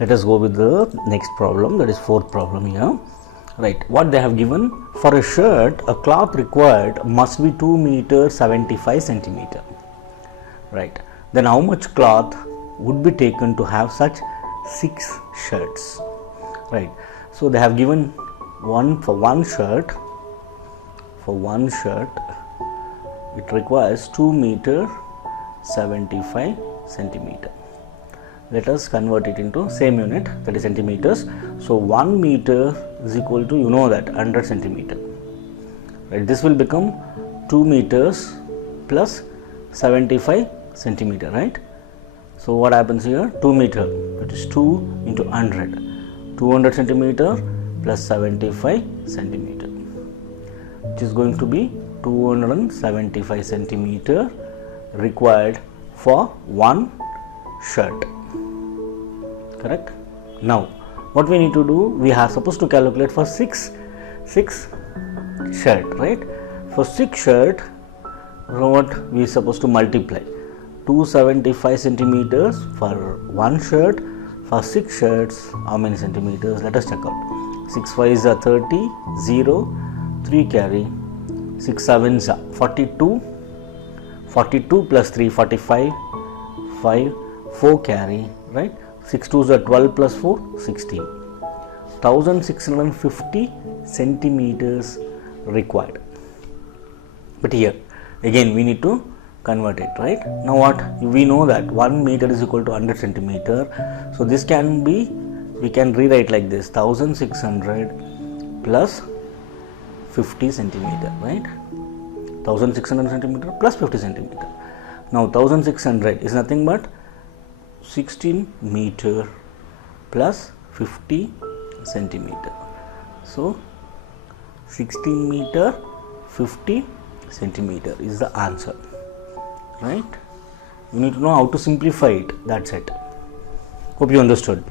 Let us go with the next problem, that is fourth problem here. Right, what they have given: for a shirt, a cloth required must be 2 meter 75 centimeter. Right, then how much cloth would be taken to have such 6 shirts? Right, so they have given for one shirt it requires 2 meter 75 centimeter. Let us convert it into same unit, that is centimeters. So 1 meter is equal to, you know that, 100 centimeter. Right, this will become 2 meters plus 75 centimeter, right? So what happens here? 2 meter, that is 2 into 100, 200 centimeter plus 75 centimeter, which is going to be 275 centimeter required for one shirt. Correct? Now what we need to do, we are supposed to calculate for 6 shirt, right? For 6 shirt, what we are supposed to multiply? 275 centimeters for one shirt. For 6 shirts, how many centimeters? Let us check out. 6 5s are 30, 0, 3 carry, 6 7s are 42, 42 plus 3 45, 5, 4 carry, right? 6 2s are 12 plus 4 16. 1650 centimeters required. But here again we need to convert it, right? Now what? We know that 1 meter is equal to 100 centimeter. So this can be, we can rewrite like this: 1600 plus 50 centimeter, right? 1600 centimeter plus 50 centimeter. Now 1600 is nothing but 16 meter plus 50 centimeter. So 16 meter 50 centimeter is the answer, right? You need to know how to simplify it. That's it. Hope you understood.